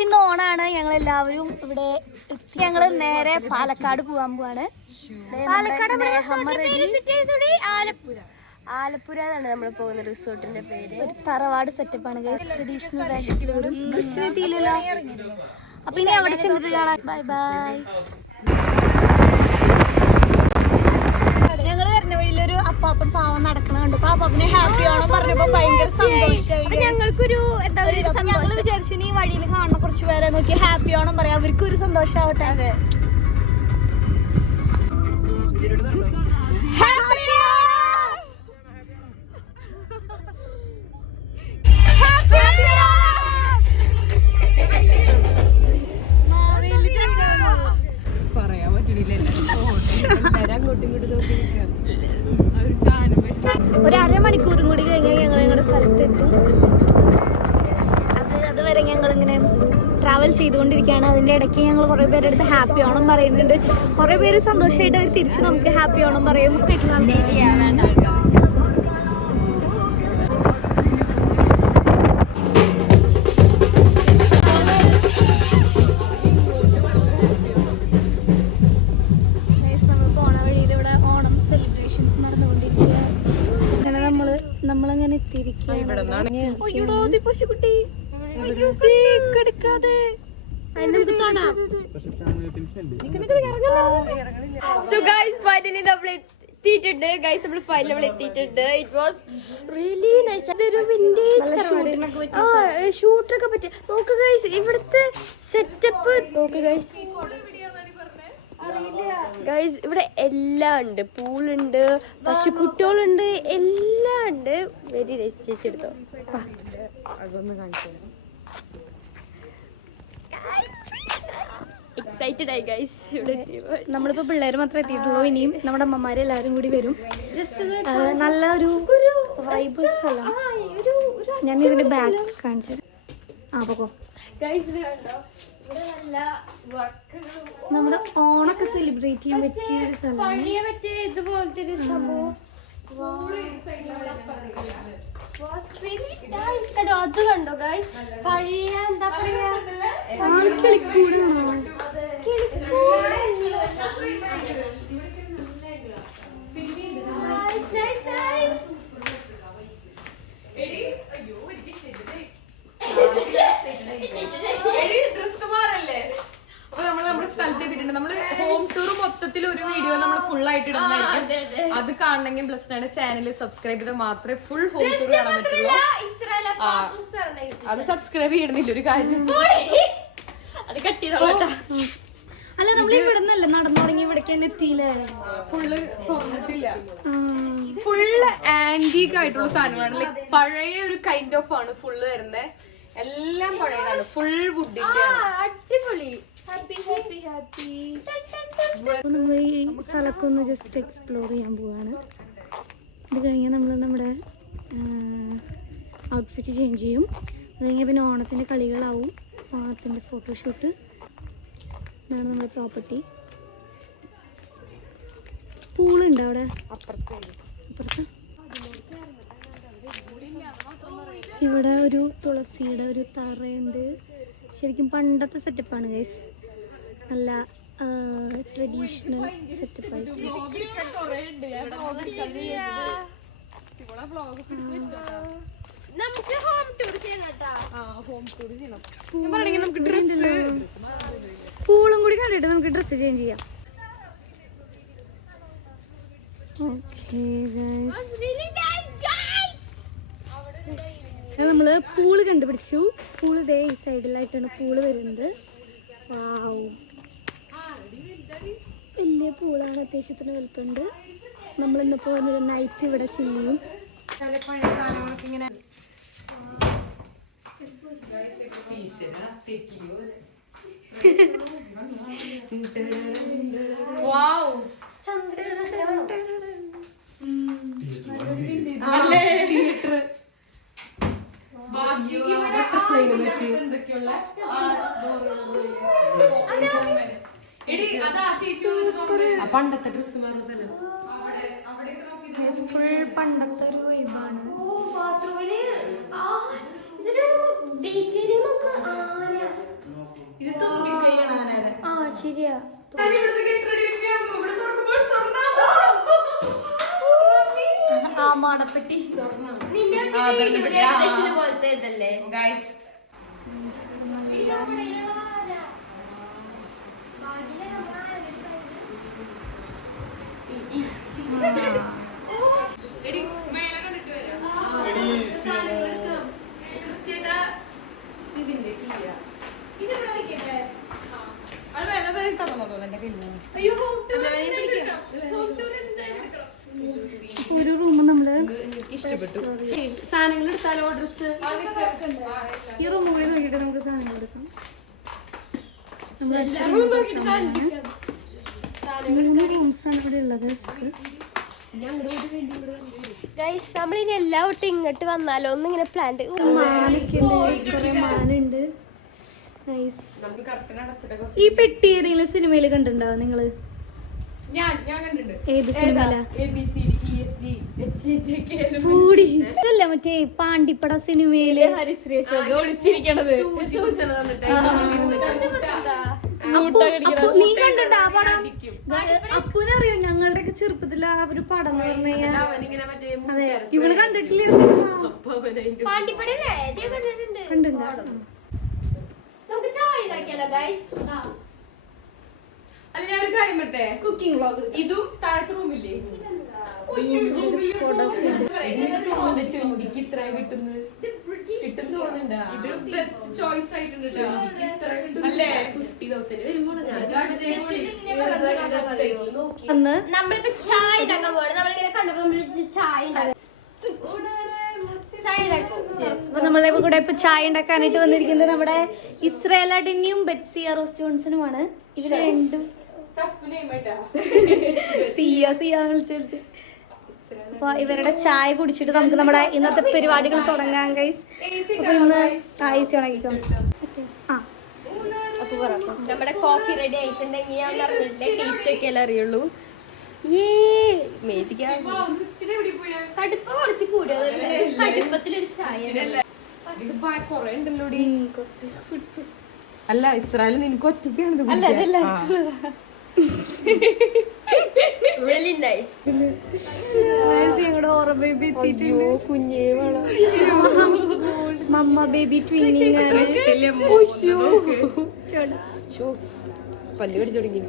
അപ്പൊ ഇന്ന് ഓണാണ്. ഞങ്ങൾ എല്ലാവരും ഇവിടെ എത്തി. ഞങ്ങള് നേരെ പാലക്കാട് പോവാൻ പോവാണ്. ആലപ്പുഴ എന്നാണ് നമ്മൾ പോകുന്ന റിസോർട്ടിന്റെ പേര്. ഒരു തറവാട് സെറ്റപ്പാണ്. ട്രഡീഷണൽ വേഷത്തിൽ വരും. ക്രിസ്ത്യത്തിയിലല്ലോ. അപ്പൊ ഇനി അവിടെ ചെന്നിട്ട് കാണാം. Bye bye. ഞങ്ങള് വരുന്ന വഴിയിലൊരു അപ്പാപ്പൻ പാവം നടക്കണ കണ്ടു. പാപ്പാപ്പനെ ഹാപ്പി ആണോ പറഞ്ഞപ്പോ ഭയങ്കര സന്തോഷമായി. ഞങ്ങൾക്കൊരു എന്താ ഞങ്ങള് വിചാരിച്ചു ഈ വഴിയിൽ കാണുന്ന കുറച്ച് പേരെ നോക്കി ഹാപ്പി ആണോ പറയാം. അവർക്കും ഒരു സന്തോഷമാവട്ടെ. അതെ. പറയാൻ പറ്റില്ല. അങ്ങോട്ടും ഇങ്ങോട്ടും നോക്കി ഒരു അരമണിക്കൂറും കൂടി കഴിഞ്ഞാൽ ഞങ്ങൾ ഞങ്ങളുടെ സ്ഥലത്തെത്തും. അതുവരെ ഞങ്ങളിങ്ങനെ ട്രാവൽ ചെയ്തുകൊണ്ടിരിക്കുകയാണ്. അതിൻ്റെ ഇടയ്ക്ക് ഞങ്ങൾ കുറേ പേരുടെ അടുത്ത് ഹാപ്പി ഓണം പറയുന്നുണ്ട്. കുറേ പേര് സന്തോഷമായിട്ട് അവർ തിരിച്ച് നമുക്ക് ഹാപ്പി ഓണം പറയും. നമ്മളങ്ങനെ പശുക്കുട്ടി എത്തിയിട്ടുണ്ട്. ഗൈസ് നമ്മൾ ഫൈനൽ നമ്മൾ എത്തിയിട്ടുണ്ട്. It was really nice. അതൊരു വിന്റേജ് ഷൂട്ടൊക്കെ പറ്റി. നോക്ക് ഗൈസ് ഇവിടുത്തെ സെറ്റപ്പ് നോക്ക് ഗൈസ്. ഗൈസ് ഇവിടെ എല്ലാം ഉണ്ട്. പൂളുണ്ട്, പശുക്കുട്ടികളുണ്ട്, എല്ലാം ഉണ്ട്. Very nice. ചേച്ചി എടുത്തോ. അതൊന്ന് കാണിച്ചു. എക്സൈറ്റഡ് ആയി ഗൈസ്. ഇവിടെ നമ്മളിപ്പോ പിള്ളേർ മാത്രമേ എത്തിയിട്ടുള്ളൂ. ഇനിയും നമ്മുടെ അമ്മമാരെ എല്ലാവരും കൂടി വരും. നല്ല ഒരു വൈബ് സ്ഥലം. ഞാൻ ഇതിന്റെ ബാക്ക് കാണിച്ചു. പോകോ നമ്മുടെ ഓണൊക്കെ സെലിബ്രേറ്റ് ചെയ്യാൻ പറ്റിയ ഒരു സ്ഥലം. ഇതുപോലത്തെ ഒരു സംഭവം അത് കണ്ടോ ഗൈസ്. പഴയ എന്താ പറയാ നമ്മള് ഹോം ടൂർ മൊത്തത്തിൽ ഒരു വീഡിയോ നമ്മൾ ഫുൾ ആയിട്ട് ഇടുന്നതായിരിക്കും. അത് കാണണമെങ്കിൽ പ്ലസ് ചാനൽ സബ്സ്ക്രൈബ് ചെയ്താൽ മാത്രമേ ഫുൾ ഹോം ടൂർ കാണാൻ പറ്റുള്ളൂ. അത് സബ്സ്ക്രൈബ് ചെയ്യണമെന്നില്ല ഒരു കാര്യം. അത് കട്ടിയതോട്ടാ. അല്ല നമ്മൾ ഇവിടെ നിന്നല്ലേ നടന്നു തുടങ്ങി ഇവിടേക്ക് തന്നെ എത്തിയില്ലേ. ഫുള്ള് തുറന്നിട്ടില്ല. ഫുള്ള് ആന്റീക് ആയിട്ടുള്ള സാധനങ്ങളാണ്. ലൈക് പഴയ ഒരു കൈൻഡ് ഓഫ് ആണ് ഫുള്ള് വരുന്നത്. എല്ലാം പഴയതാണ്. ഫുൾ വുഡിന്റെ അടിപൊളി. നമ്മൾ ഈ സ്ഥലമൊക്കെ ഒന്ന് ജസ്റ്റ് എക്സ്പ്ലോർ ചെയ്യാൻ പോവാണ്. ഇത് കഴിഞ്ഞാൽ നമ്മൾ നമ്മുടെ ഔട്ട്ഫിറ്റ് ചേഞ്ച് ചെയ്യും. അത് കഴിഞ്ഞാൽ പിന്നെ ഓണത്തിൻ്റെ കളികളാവും. ഓണത്തിൻ്റെ ഫോട്ടോഷൂട്ട്. ഇതാണ് നമ്മുടെ പ്രോപ്പർട്ടി. പൂളുണ്ട് അവിടെ അപ്പുറത്ത്. ഇവിടെ ഒരു തുളസിയുടെ ഒരു തറയുണ്ട്. ശരിക്കും പണ്ടത്തെ സെറ്റപ്പാണ് ഗൈസ്. നല്ല ട്രഡീഷണൽ സെറ്റപ്പായിട്ട്. പൂളും കൂടി കണ്ടിട്ട് നമുക്ക് ഡ്രസ്സ് ചേഞ്ച് ചെയ്യാം. ഓക്കേ നമ്മള് പൂള് കണ്ടുപിടിച്ചു. പൂള് ഇതേ ഈ സൈഡിലായിട്ടാണ് പൂള് വരുന്നത്. വലിയ പൂളാണ്. അത്യാവശ്യത്തിന് വലുപ്പമുണ്ട്. നമ്മളിന്നിപ്പോ നൈറ്റ് ഇവിടെ ചില്ലിയും. പണ്ടത്തെ ഡ്രസ് ഫുൾ പണ്ടത്തെ ഒരു വൈബാണ്. ശരിയാ. ആ മണപ്പെട്ടി പോലത്തെ ഇതല്ലേ ഒരു റൂം നമ്മള് ഇഷ്ടപ്പെട്ടു. സാധനങ്ങൾ എടുത്താലോ? ഡ്രസ് ഈ റൂം കൂടി നോക്കിട്ട് നമുക്ക് സാധനങ്ങൾ എടുക്കാം. 3 റൂംസാണ് ഇവിടെ ഉള്ളത്. ഗൈസ് നമ്മളിനി എല്ലാ ഒട്ടും ഇങ്ങോട്ട് വന്നാലോ ഒന്നിങ്ങനെ പ്ലാന്റ് മാനൊക്കെ കുറെ മാനുണ്ട്. ഈ പെട്ടി ഏതെങ്കിലും സിനിമയില് കണ്ടിട്ടുണ്ടാവും നിങ്ങള്? ഏത് സിനിമയിലാ? ഇതല്ല മറ്റേ പാണ്ടിപ്പട സിനിമയില് നീ കണ്ടിട്ടുണ്ടോ ആ പടം? അപ്പൂനറിയോ ഞങ്ങളുടെ ഒക്കെ ചെറുപ്പത്തിൽ ആ ഒരു പടം എന്ന് പറഞ്ഞു കഴിഞ്ഞാൽ അതെ ഇവള് കണ്ടിട്ടില്ല കണ്ടിട്ടുണ്ടോ? നമുക്ക് ചായ ഉണ്ടാക്കിയാലോ ഗൈസ്? അല്ല ഞാൻ ഒരു കാര്യം പറ്റേ, കുക്കിംഗ് വ്ളോഗ് ഇതും താഴത്തെ റൂമില്ലേ ചുണ്ടിക്ക് ഇത്ര കിട്ടുന്നത് ഇത് ബെസ്റ്റ് ചോയ്സ് ആയിട്ടുണ്ട് അല്ലേ? 50,000 വരുമ്പോ അന്ന് നമ്മളിപ്പോ ചായ ഉണ്ടാക്കാൻ പോവാണ്. നമ്മളിങ്ങനെ കണ്ടപ്പോ നമ്മള് ചായ ഉണ്ടാക്കാം. ചായ ഉണ്ടാക്കും. അപ്പൊ നമ്മളെ കൂടെ ഇപ്പൊ ചായ ഉണ്ടാക്കാനായിട്ട് വന്നിരിക്കുന്നത് നമ്മുടെ ഇസ്രായേൽ അഡിനിയും ബെറ്റ്സിയ റോസ് ജോൺസണുമാണ്. ഇവര് രണ്ടും സിയ വിളിച്ചു. അപ്പൊ ഇവരുടെ ചായ കുടിച്ചിട്ട് നമുക്ക് നമ്മുടെ ഇന്നത്തെ പരിപാടികൾ തുടങ്ങാം ഗൈസ്. അപ്പൊ ഇന്ന് ഈസി ഉണക്കിക്കോ. നമ്മുടെ കോഫി റെഡി ആയിട്ടുണ്ട്. എങ്ങനെയാണെന്ന് അറിഞ്ഞിട്ടില്ല, ടേസ്റ്റ് ഒക്കെ അല്ലേ അറിയുള്ളൂ. കടുപ്പ് കുറച്ച് കൂടി, കടുപ്പത്തിലൊരു ചായ. അല്ല ഇസ്രായേൽ നിനക്ക് ഒറ്റയ്ക്കാണ് really nice. ഞങ്ങളുടെ ഓറ ബേബി എത്തിയിട്ടുണ്ട്. കുഞ്ഞേ മമ്മ ബേബി ട്വിന്നിങ് ആണ്. പല്ല് കടിച്ചു തുടങ്ങി.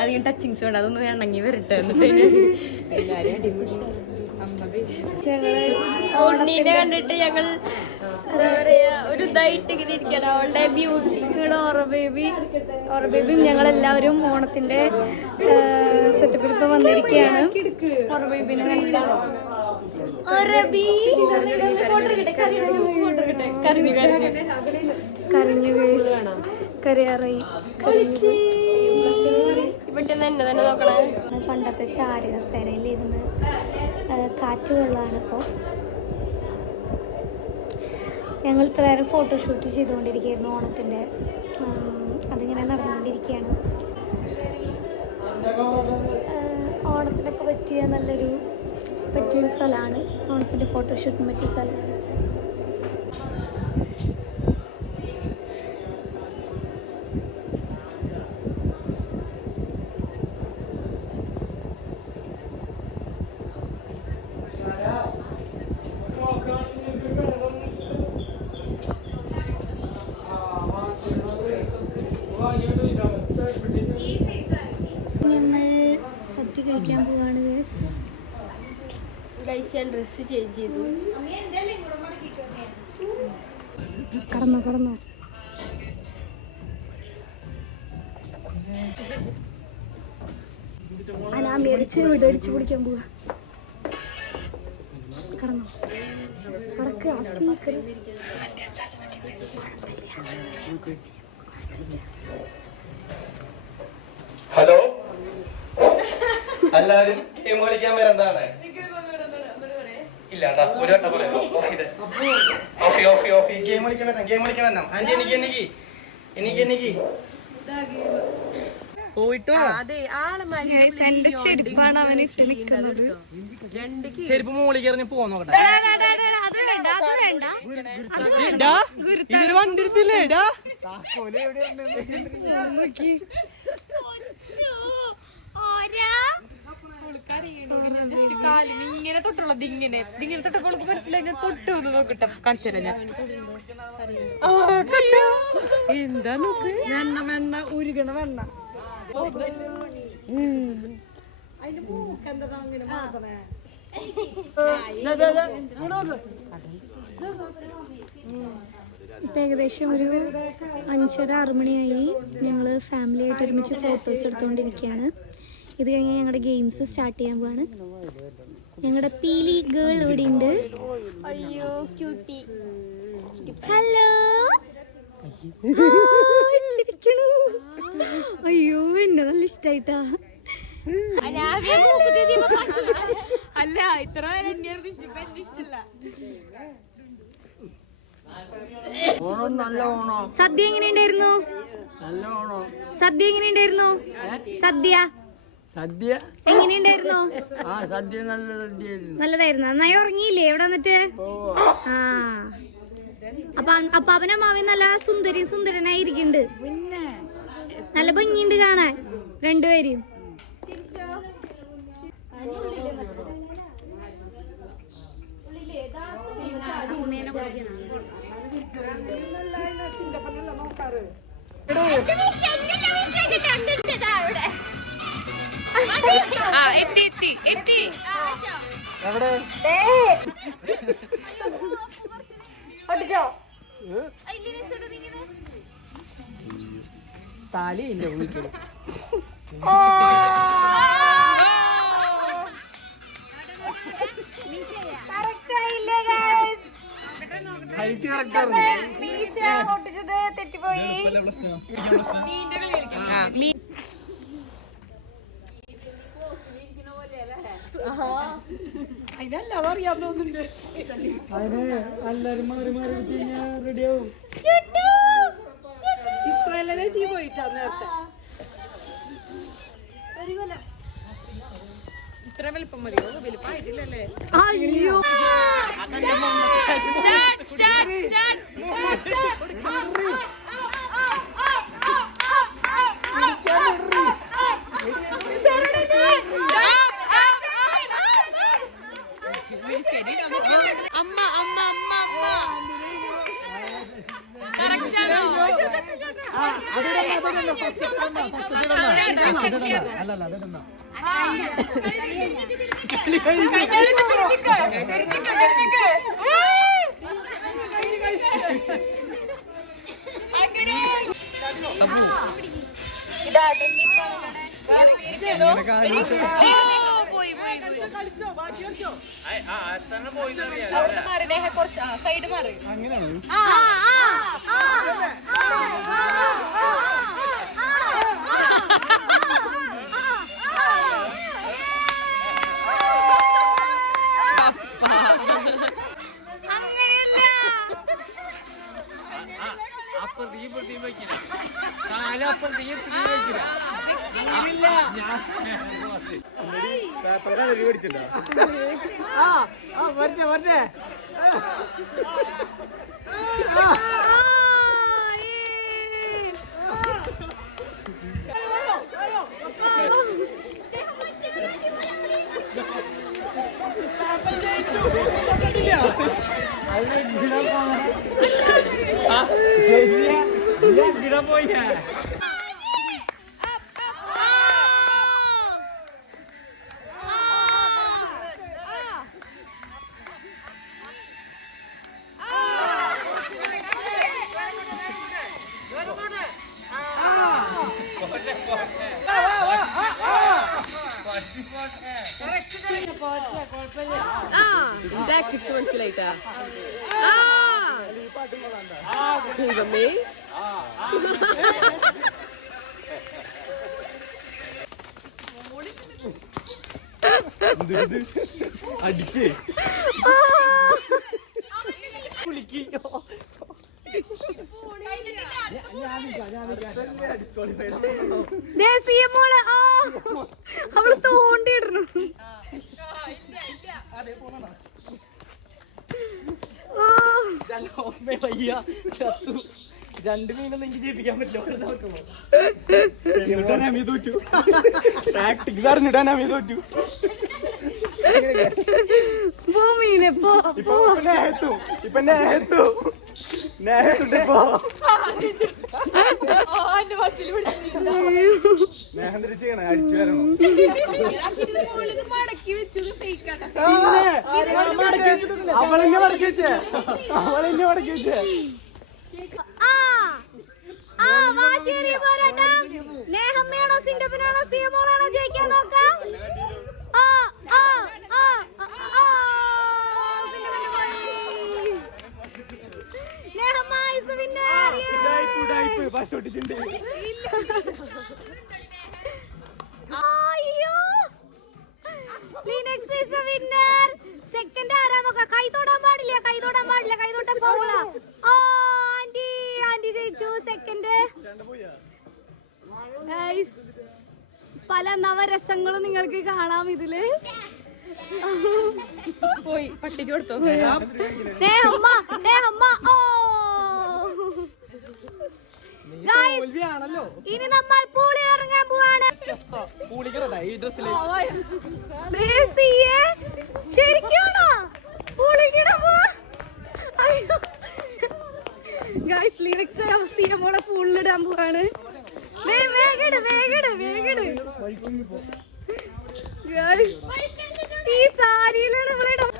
അധികം ടച്ചിങ്സ് വേണ്ട, അതൊന്നും ഇണങ്ങി വരട്ടെ. എല്ലാരും അടിപൊളി. ഉണ്ണീനെ കണ്ടിട്ട് ഞങ്ങൾ എന്താ പറയാ ഒരു ഇതായിട്ട് ഇങ്ങനെ ഇരിക്കണം. അവളുടെ ബ്യൂട്ടി. ഞങ്ങളുടെ ഓറ ബേബിയും ഞങ്ങളെല്ലാവരും ഓണത്തിന്റെ സെറ്റപ്പിൽ ഇപ്പൊ വന്നിരിക്കുകയാണ്. ഓറ ബേബിനെ കരയാറായി. ഇവിടെ തന്നെ നോക്കണേ. പണ്ടത്തെ ചാരുക സെരയിലിരുന്ന് കാറ്റ് കൊള്ളാണ് ഇപ്പോൾ. ഞങ്ങൾ ഇത്ര നേരം ഫോട്ടോഷൂട്ട് ചെയ്തുകൊണ്ടിരിക്കുകയായിരുന്നു ഓണത്തിൻ്റെ. അതിങ്ങനെ നടന്നുകൊണ്ടിരിക്കുകയാണ്. ഓണത്തിനൊക്കെ പറ്റിയൊരു സ്ഥലമാണ്. ഓണത്തിൻ്റെ ഫോട്ടോഷൂട്ടിന് പറ്റിയ സ്ഥലമാണ്. ഞങ്ങൾ സദ്യ കഴിക്കാൻ പോവാണ്. ഗൈസ് ഞാൻ ഡ്രസ്സ് ചേഞ്ച് ചെയ്തു. കടന്നു അനാമേടിച്ച് വിടടിച്ച് പിടിക്കാൻ പോവാ. കടന്നു കടക്ക് ആ സ്പീക്കർ. ഹലോ, എല്ലാരും ഗെയിം കളിക്കാൻ വരണ്ടാണ്. ഇല്ല ഒരു വട്ടം പറയാം. ഗെയിം കളിക്കാൻ വരണം. ആന്റി എനിക്ക് പോയിട്ടോ. എന്റെ ചെരുപ്പാണ് അവൻ ഇട്ട് നിൽക്കുന്നത്. ചെരുപ്പ് മോളിൽ കയറി പോന്നോട്ടെ. അത് വേണ്ട. ഇതൊരു വണ്ടി എടുത്തില്ലേ കാലിന് ഇങ്ങനെ തൊട്ടുള്ളത് ഇങ്ങനെ തൊട്ടപ്പോൾ മനസ്സിലായി തൊട്ടു ഒന്ന് നോക്കട്ടെ കാണിച്ചു തരാം ഞാൻ എന്താ നോക്ക് വെണ്ണ ഉരുകണ വെണ്ണ ഇപ്പം ഏകദേശം ഒരു 5:30-6 മണിയായി. ഞങ്ങൾ ഫാമിലി ആയിട്ട് ഒരുമിച്ച് ഫോട്ടോസ് എടുത്തുകൊണ്ടിരിക്കുകയാണ്. ഇത് കഴിഞ്ഞ് ഞങ്ങളുടെ ഗെയിംസ് സ്റ്റാർട്ട് ചെയ്യാൻ പോവാണ്. ഞങ്ങളുടെ പീലി ഗേൾ ഇവിടെ ഉണ്ട്. അയ്യോ ക്യൂട്ടി. ഹലോ, അയ്യോ എന്നെ നല്ല ഇഷ്ടായിട്ടാ. അല്ല ഇത്ര ഇഷ്ടല്ല. സദ്യ എങ്ങനെയുണ്ടായിരുന്നു? സദ്യ എങ്ങനെയുണ്ടായിരുന്നു? സദ്യ എങ്ങനെയുണ്ടായിരുന്നു? സദ്യ നല്ല സദ്യയായിരുന്നു. നല്ലതായിരുന്നു. നന്നായി ഉറങ്ങിയില്ലേ എവിടെ വന്നിട്ട്? ആ അപ്പൊ അവനും അമ്മാവൻ നല്ല സുന്ദരനായിരിക്കുന്നുണ്ട്. നല്ല ഭംഗിയുണ്ട് കാണാൻ രണ്ടുപേരും. താലി ഇല്ല വിളിക്കല്. തെറ്റിപ്പോയി. അതിനല്ലാതെ അറിയാൻ തോന്നുന്നുണ്ട്. അതിന് എല്ലാരും മാറി മാറി റെഡിയാവും. ഇസ്രായേലിനെ തീ പോയിട്ടാ നേരത്തെ. ഇത്ര വലിപ്പം മതിയോ? വലിപ്പമായിട്ടില്ലല്ലേ? അയ്യോ അമ്മ അമ്മ അമ്മ അമ്മ കറക്റ്റാണോ? സൈഡ് മാറി. ടാക്ടിക്സ് മനസ്സിലായിട്ടാ. അടിക്കേ ദേശീയ മോള് അവള് തോണ്ടിയിടണം. ഓ വയ്യ ചത്തു. 2 മീനൊന്നും എനിക്ക് ജയിപ്പിക്കാൻ പറ്റില്ല. തോറ്റു. ടാക്ടിക്സ് അറിഞ്ഞിട്ടാണ് അമ്മ തോറ്റു. ഇപ്പൊ നേഹത്തു നേഹം തിരിച്ചാണ് അടിച്ചു വരണം. അവളെന്നെ മടക്കി വെച്ചേ. നേഹമ്മയാണോ സിൻഡപ്പനാണോ സിയമോളാണോ ജയിക്കാൻ നോക്കാം. സെക്കൻഡ് ആരാ നോക്കാം. കൈ തൊടാൻ പാടില്ല. കൈ തൊട്ട ഫൗളാ. ആന്റി ജയിച്ചു. സെക്കൻഡ് പല നവരസങ്ങളും നിങ്ങൾക്ക് കാണാം ഇതില്. പോയി പട്ടിക്ക് കൊടുത്തോ. ഇനി നമ്മൾ പൂളി ഇറങ്ങാൻ പോവാണ്. ശരിക്കാണോ പൂളിക്കിടാൻ പോവാ? ഗൈസ് ലിറിക്സ് സിയമോളെ പൂളിലിടാൻ പോവാണ്. ഈ സാരിയിലാണ് നമ്മളിടാം.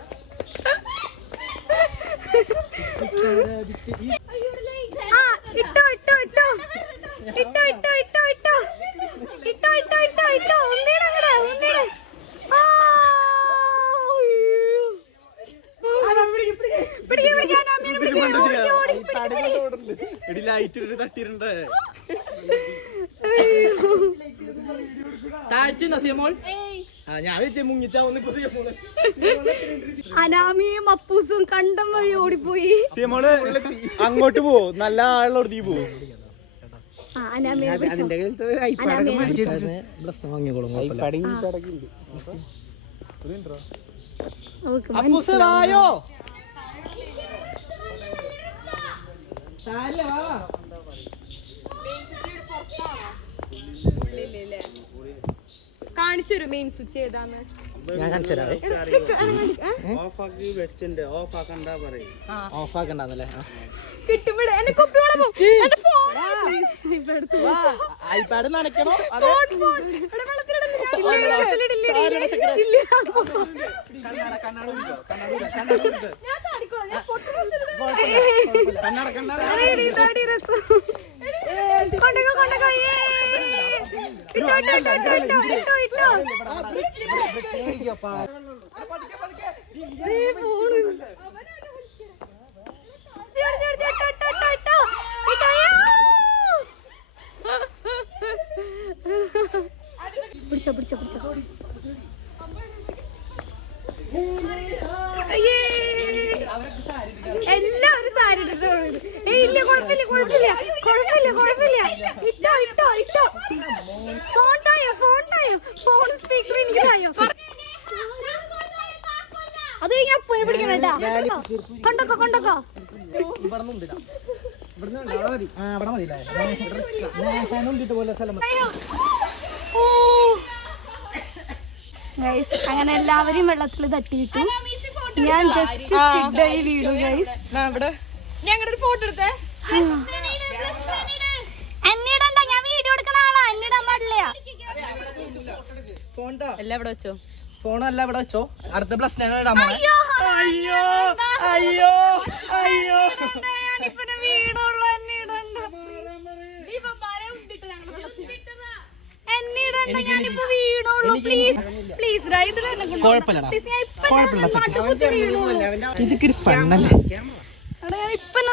തട്ടിട്ടുണ്ട്. താഴ്ച സിയമോൾ. ഞാൻ വെച്ച മുങ്ങിച്ചാവുന്ന. അനാമിയും അപ്പൂസും കണ്ടം വഴി ഓടിപ്പോയി. സിയമോള് അങ്ങോട്ട് പോവോ? നല്ല ആളുള്ളടത്തേക്ക് പോവോ? അപ്പൂസോ കാണിച്ചൊരു മെയിൻ സ്വിച്ച് ഏതാന്ന് ഞാൻ കാണിച്ചുതരാവേ. ഓഫാക്കണ്ടല്ലേ? ഐപാഡ് നനയ്ക്കണോ? പിടിച്ചോ. എല്ലാവരും സാരി ഇല്ല. കുഴപ്പമില്ല. ഇട്ടോ. ഫോൺ തായോ. ഫോൺ സ്പീക്കർ എനിക്ക് തായോ. അത് ഞാൻ പിടിക്കണേട്ടാ. കൊണ്ടോക്കോ. അങ്ങനെ എല്ലാവരെയും വെള്ളത്തിൽ തട്ടിയിട്ടു. ഞാൻ ജസ്റ്റ് വീണു ഗൈസ്. ഞങ്ങളുടെ ഫോട്ടോ എടുത്തേ. എന്നിടണ്ട, ഞാൻ വീഡിയോ എടുക്കണ ആളാ. എന്നിടാൻ പാടില്ല. എല്ലാം ഇവിടെ വെച്ചോ. ഫോണല്ല ഇവിടെ വെച്ചോ. അടുത്ത പ്ലസ് ഞങ്ങൾ ഇടാൻ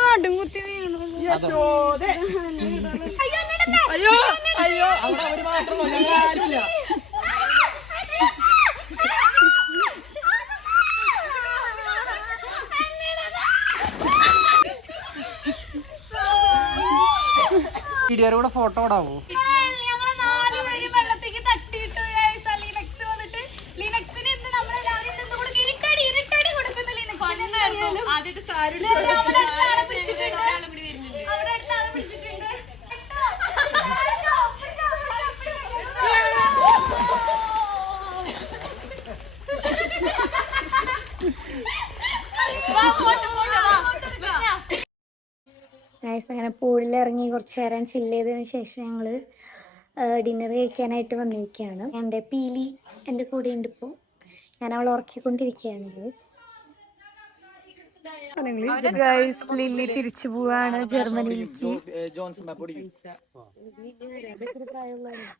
നടുങ്ങുത്തി വീണു. വീഡിയോയുടെ കൂടെ ഫോട്ടോ ഇടാവോ? ഗൈസ് അങ്ങനെ പൂളിൽ ഇറങ്ങി കുറച്ച് നേരം ചില്ല് ചെയ്തതിന് ശേഷം ഞങ്ങൾ ഡിന്നർ കഴിക്കാനായിട്ട് വന്നിരിക്കുകയാണ്. എൻ്റെ പീലി എൻ്റെ കൂടെ ഉണ്ട്. ഇപ്പോൾ ഞാൻ അവളെ ഉറക്കിക്കൊണ്ടിരിക്കുകയാണ്. ഗൈസ് ലില്ലി തിരിച്ചു പോവാണ് ജർമ്മനിയിലേക്ക്.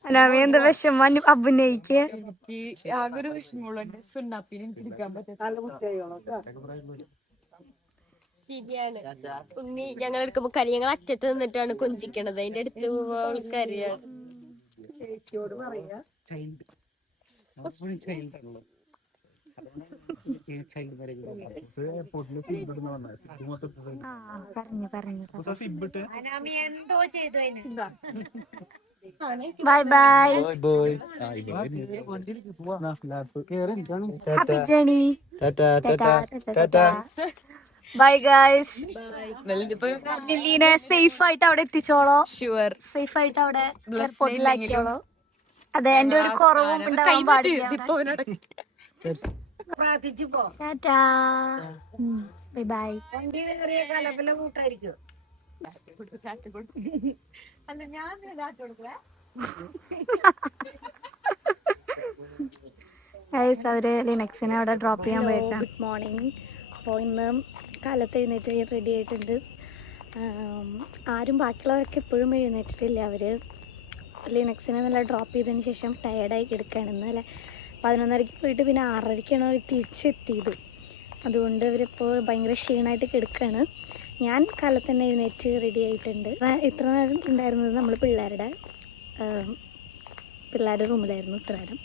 അനാമി എന്താ വിഷമം അഭിനയിക്ക്? ആകെ ഒരു വിഷമമുള്ളുണ്ട്. സുണ്ണാപ്പിനെ പിടിക്കാൻ ശരിയാണ്. ഉണ്ണി ഞങ്ങൾ എടുക്കുമ്പോ കരി ഞങ്ങൾ അറ്റത്ത് നിന്നിട്ടാണ് കൊഞ്ചിക്കണത്. അതിന്റെ അടുത്ത് അവൾക്കറിയാം. ചേച്ചിയോട് പറയാ bye bye happy journey. Bye guys. ലില്ലീനെ സേഫ് ആയിട്ട് അവിടെ എത്തിച്ചോളോ. ഷുവർ. സേഫ് ആയിട്ട് അവിടെ എയർപോർട്ടിലാക്കിയോളോ. അതെ, എന്റെ ഒരു കുറവും ഉണ്ടാവാൻ പാടില്ല. Tata bye bye. കൂട്ടായിരിക്കും. അല്ല ഞാൻ ഗൈസ് അവര് ലിനക്സിനെ അവിടെ ഡ്രോപ്പ് ചെയ്യാൻ പോയേക്കാം. Good morning. അപ്പോൾ ഇന്ന് കാലത്ത് എഴുന്നേറ്റ് റെഡി ആയിട്ടുണ്ട്. ആരും ബാക്കിയുള്ളവരൊക്കെ എപ്പോഴും എഴുന്നേറ്റിട്ടില്ല. അവർ ലിനക്സിനെ നല്ല ഡ്രോപ്പ് ചെയ്തതിന് ശേഷം ടയേർഡായി കിടക്കുകയാണ്. ഇന്നലെ 11:30 പോയിട്ട് പിന്നെ 6:30 അവർ തിരിച്ചെത്തിയത്. അതുകൊണ്ട് അവരിപ്പോൾ ഭയങ്കര ക്ഷീണമായിട്ട് കിടക്കുകയാണ്. ഞാൻ കാലത്ത് തന്നെ എഴുന്നേറ്റ് റെഡി ആയിട്ടുണ്ട്. ഇത്ര നേരം ഉണ്ടായിരുന്നത് നമ്മൾ പിള്ളേരുടെ റൂമിലായിരുന്നു ഇത്ര നേരം.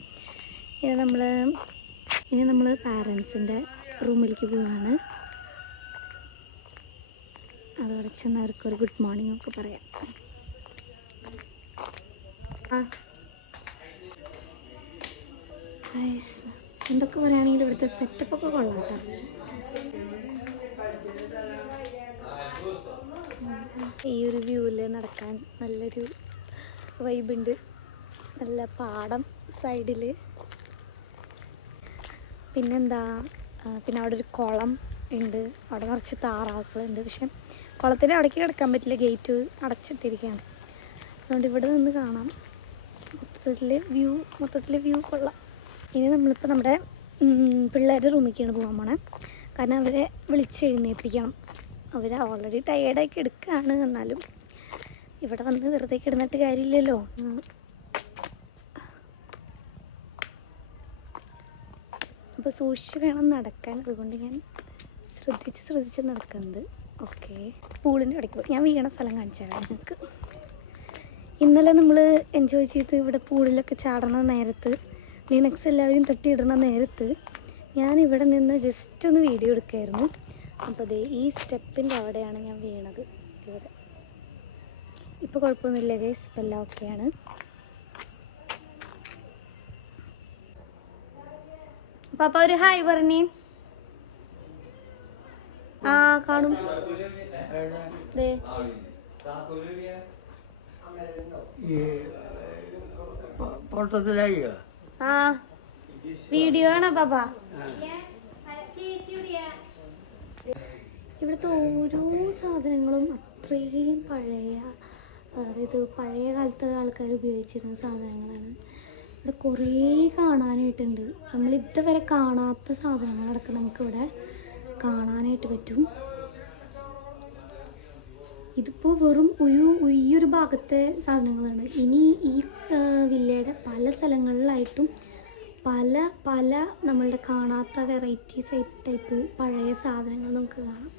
ഇനി നമ്മൾ പാരൻസിൻ്റെ റൂമിലേക്ക് പോവാണ്. അതോടെ ചെന്ന് അവർക്കൊരു ഗുഡ് മോർണിംഗ് ഒക്കെ പറയാം. എന്തൊക്കെ പറയുകയാണെങ്കിൽ ഇവിടുത്തെ സെറ്റപ്പൊക്കെ കൊള്ളാം കേട്ടോ. ഈ ഒരു വ്യൂവിൽ നടക്കാൻ നല്ലൊരു വൈബുണ്ട്. നല്ല പാടം സൈഡിൽ. പിന്നെന്താ, പിന്നെ അവിടെ ഒരു കുളം ഉണ്ട്. അവിടെ നിറച്ച് താറാവുകളുണ്ട്. പക്ഷെ കുളത്തിൻ്റെ അവിടേക്ക് കിടക്കാൻ പറ്റില്ല, ഗേറ്റ് അടച്ചിട്ടിരിക്കുകയാണ്. അതുകൊണ്ട് ഇവിടെ നിന്ന് കാണാം. മൊത്തത്തിൽ വ്യൂ കൊള്ളാം. ഇനി നമ്മളിപ്പോൾ നമ്മുടെ പിള്ളേരുടെ റൂമിലേക്കാണ് പോകാൻ പോണേ. കാരണം അവരെ വിളിച്ചെഴുന്നേൽപ്പിക്കണം. അവർ ഓൾറെഡി ടയേർഡായി കിടക്കുകയാണ്. എന്നാലും ഇവിടെ വന്ന് വെറുതെ കിടന്നിട്ട് കാര്യമില്ലല്ലോ. അപ്പോൾ സൂക്ഷിച്ച് വേണം നടക്കാൻ. അതുകൊണ്ട് ഞാൻ ശ്രദ്ധിച്ച് നടക്കുന്നത്. ഓക്കെ, പൂളിൻ്റെ ഇടയ്ക്ക് പോയി ഞാൻ വീണ സ്ഥലം കാണിച്ചാൽ നിങ്ങൾക്ക്. ഇന്നലെ നമ്മൾ എൻജോയ് ചെയ്ത് ഇവിടെ പൂളിലൊക്കെ ചാടണ നേരത്ത്, ലിനക്സ് എല്ലാവരും തട്ടിയിടണ നേരത്ത് ഞാൻ ഇവിടെ നിന്ന് ജസ്റ്റ് ഒന്ന് വീഡിയോ എടുക്കുകയായിരുന്നു. അപ്പോൾ ദേ ഈ സ്റ്റെപ്പിൻ്റെ അവിടെയാണ് ഞാൻ വീണത്. ഇവിടെ ഇപ്പോൾ കുഴപ്പമൊന്നുമില്ല ഗൈസ്, ഇപ്പം എല്ലാം ഓക്കെയാണ്. പാപ്പ ഒരു ഹായ് പറഞ്ഞേ. ആ കാണും. ദേ ആ വീഡിയോ ആണോ പാപ്പ? ഇവിടുത്തെ ഓരോ സാധനങ്ങളും അത്രയും പഴയ കാലത്ത് ആൾക്കാർ ഉപയോഗിച്ചിരുന്ന സാധനങ്ങളാണ്. ഇവിടെ കുറേ കാണാനായിട്ടുണ്ട്. നമ്മൾ ഇതുവരെ കാണാത്ത സാധനങ്ങളടക്കം നമുക്കിവിടെ കാണാനായിട്ട് പറ്റും. ഇതിപ്പോൾ വെറും ഈ ഒരു ഭാഗത്തെ സാധനങ്ങളാണ്. ഇനി ഈ വില്ലയുടെ പല സ്ഥലങ്ങളിലായിട്ടും പല നമ്മളുടെ കാണാത്ത വെറൈറ്റീസ് ടൈപ്പ് പഴയ സാധനങ്ങൾ നമുക്ക് കാണാം.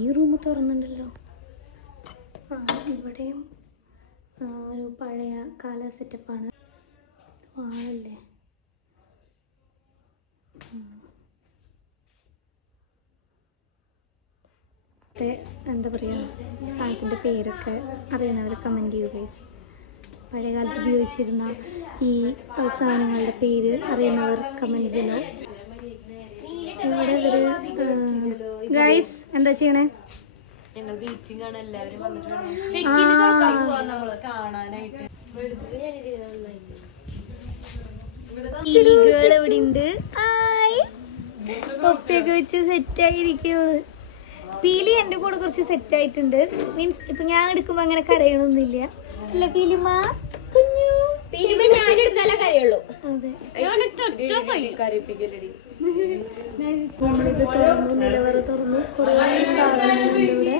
ഈ റൂം തുറന്നുണ്ടല്ലോ. ഇവിടെയും ഒരു പഴയ കാല സെറ്റപ്പാണ്. ആളല്ലേ എന്താ പറയുക, സാധനത്തിൻ്റെ പേരൊക്കെ അറിയുന്നവർ കമൻറ്റ് ചെയ്യൂ ഗൈസ്. പഴയകാലത്ത് ഉപയോഗിച്ചിരുന്ന ഈ സാധനങ്ങളുടെ പേര് അറിയുന്നവർ കമൻറ്റ് ചെയ്യണോ. ഇവിടെ ഇവര് ഗൈസ് എന്താ ചെയ്യണേ? ഞങ്ങൾ ബീച്ചിങ് ആണ്, എല്ലാവരും വന്നിട്ടുണ്ട് നമ്മള് കാണാനായിട്ട്. കിളികൾ ഇവിടെ ഉണ്ട്. തൊപ്പിയൊക്കെ വെച്ച് സെറ്റ് ആയിരിക്കുള്ളൂ. പീലി എൻ്റെ കൂടെ കുറച്ച് സെറ്റ് ആയിട്ടുണ്ട്. മീൻസ് ഇപ്പൊ ഞാൻ എടുക്കുമ്പോ അങ്ങനെ കരയണമൊന്നുമില്ല. അല്ല പീലിമ കുഞ്ഞു നമ്മളിത് തുറന്നു, നിലവറ തുറന്നു. കുറേ സാധനങ്ങളുണ്ട് ഇവിടെ.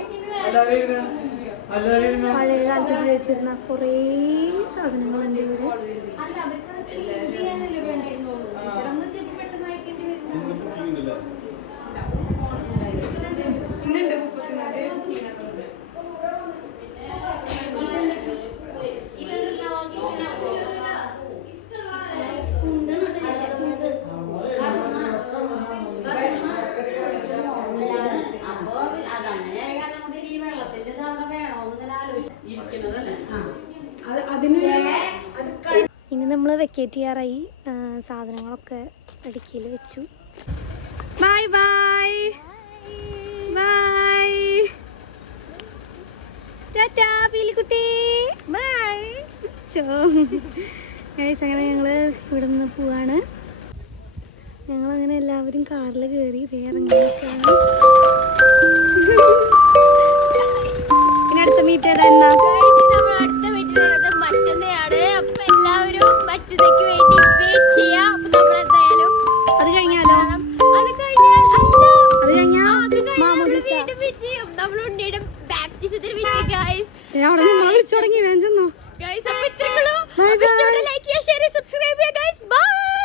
പഴയ കാലത്ത് ഉപയോഗിച്ചിരുന്ന കുറേ സാധനങ്ങളുണ്ട് ഇവിടെ. ഇനി നമ്മൾ വെക്കേറ്റ് ചെയ്യാറായി. സാധനങ്ങളൊക്കെ അടുക്കിയിൽ വെച്ചു. ബൈ ബൈ ബൈ ടാറ്റാ പീലിക്കുട്ടി ബൈ. അങ്ങനെ ഞങ്ങള് ഇവിടെ നിന്ന് പോവാണ്. ഞങ്ങളങ്ങനെ എല്ലാവരും കാറിൽ കയറി വേറെങ്ങനെയൊക്കെയാണ്. പിന്നെ അടുത്ത മീറ്റ് എന്നാ അടുത്ത വീട്ടിലുള്ളത് മറ്റന്നെയാണ്. അപ്പൊ എല്ലാവരും മറ്റന്നേക്ക് വേണ്ടി വെയിറ്റ് ചെയ്യാം. നമ്മളെന്തായാലും അത് കഴിഞ്ഞാലോ? അത് കഴിഞ്ഞാൽ വീണ്ടും വെയിറ്റ് ചെയ്യും. നമ്മൾ ഉണ്ണിയുടെ ബാപ്റ്റിസത്തിന് വെയിറ്റ് ഗൈസ്. അവിടെ നിന്ന് വിളിച്ചു തുടങ്ങി വേഞ്ചെന്നോ ഗൈസ്. അപ്പൊ ഇത്രയുള്ളൂ. ലൈക്ക് ചെയ്യുക, ഷെയർ ചെയ്യുക, സബ്സ്ക്രൈബ് ചെയ്യുക ഗൈസ്. ബൈ.